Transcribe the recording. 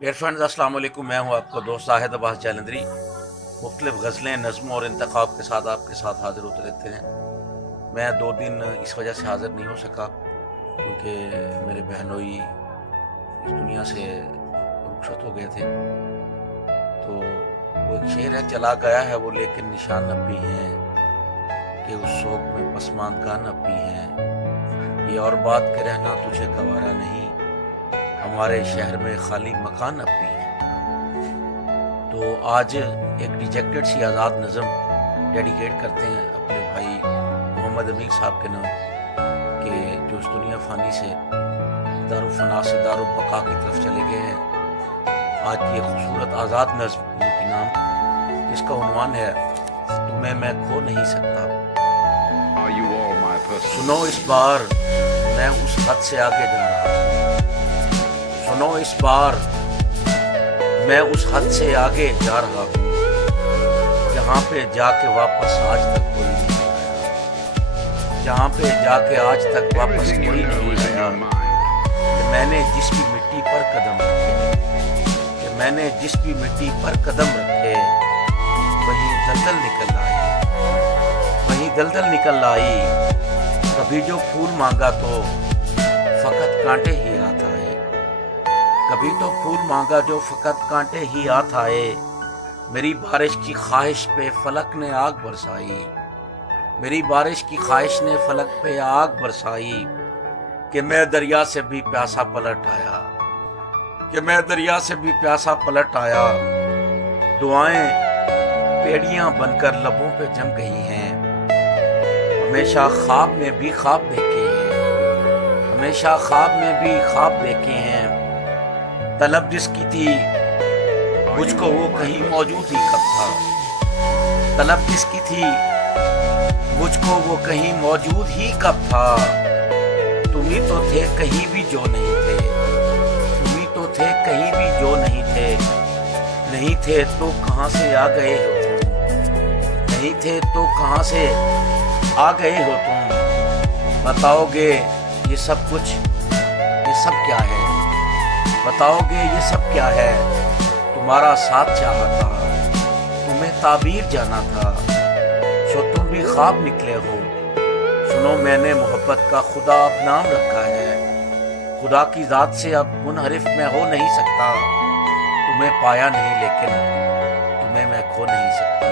Dear friends, السلام علیکم۔ میں ہوں آپ کا دوست زاہد عباس جالندری۔ مختلف غزلیں، نظموں اور انتخاب کے ساتھ آپ کے ساتھ حاضر ہوتے رہتے ہیں۔ میں 2 دن اس وجہ سے حاضر نہیں ہو سکا کیونکہ میرے بہنوئی اس دنیا سے رخصت ہو گئے تھے۔ تو وہ ایک شعر ہے، چلا گیا ہے وہ لیکن نشان نہ بھی ہیں، کہ اس سوگ میں پسماندگاہ نہ بھی ہیں۔ یہ اور بات کہ رہنا تجھے گوارا نہیں، ہمارے شہر میں خالی مکان اب بھی ہے۔ تو آج ایک ڈیجیکٹڈ سی آزاد نظم ڈیڈیکیٹ کرتے ہیں اپنے بھائی محمد امیر صاحب کے نام، کہ جو اس دنیا فانی سے دارالفنا سے دارالبقا کی طرف چلے گئے ہیں۔ آج کی ایک خوبصورت آزاد نظم ان کی نام، جس کا عنوان ہے تمہیں میں کھو نہیں سکتا۔ سنو اس بار میں اس حد سے آگے جا رہا ہوں، سنو اس بار میں اس حد سے آگے جا رہا ہوں، جہاں پہ جا کے واپس آج تک کوئی نہیں آیا، جہاں پہ جا کے آج تک واپس کوئی نہیں آیا، کہ میں نے جس بھی مٹی پر قدم رکھے، کہ میں نے جس بھی مٹی پر قدم رکھے، وہیں دلدل نکل آئی، وہیں دلدل نکل آئی۔ کبھی جو پھول مانگا تو فقط کانٹے ہی ہاتھ آئے، کبھی تو پھول مانگا جو فقط کانٹے ہی ہاتھ آئے۔ میری بارش کی خواہش پہ فلک نے آگ برسائی، میری بارش کی خواہش نے فلک پہ آگ برسائی، کہ میں دریا سے بھی پیاسا پلٹ آیا، کہ میں دریا سے بھی پیاسا پلٹ آیا۔ دعائیں پیڑیاں بن کر لبوں پہ جم گئی ہیں، ہمیشہ خواب میں بھی خواب دیکھے ہیں، ہمیشہ خواب میں بھی خواب دیکھے ہیں۔ طلب جس کی تھی مجھ کو وہ کہیں موجود ہی کب تھا، طلب جس کی تھی مجھ کو وہ کہیں موجود ہی کب تھا۔ تم ہی تو تھے کہیں بھی جو نہیں تھے، تم ہی تو تھے کہیں بھی جو نہیں تھے، نہیں تھے تو کہاں سے آ گئے ہو تم، نہیں تھے تو کہاں سے آ گئے ہو تم۔ بتاؤ گے یہ سب کچھ، یہ سب کیا ہے، بتاؤ گے یہ سب کیا ہے۔ تمہارا ساتھ چاہا تھا، تمہیں تعبیر جانا تھا، شو تم بھی خواب نکلے ہو۔ سنو میں نے محبت کا خدا اب نام رکھا ہے، خدا کی ذات سے اب منحرف میں ہو نہیں سکتا۔ تمہیں پایا نہیں لیکن تمہیں میں کھو نہیں سکتا۔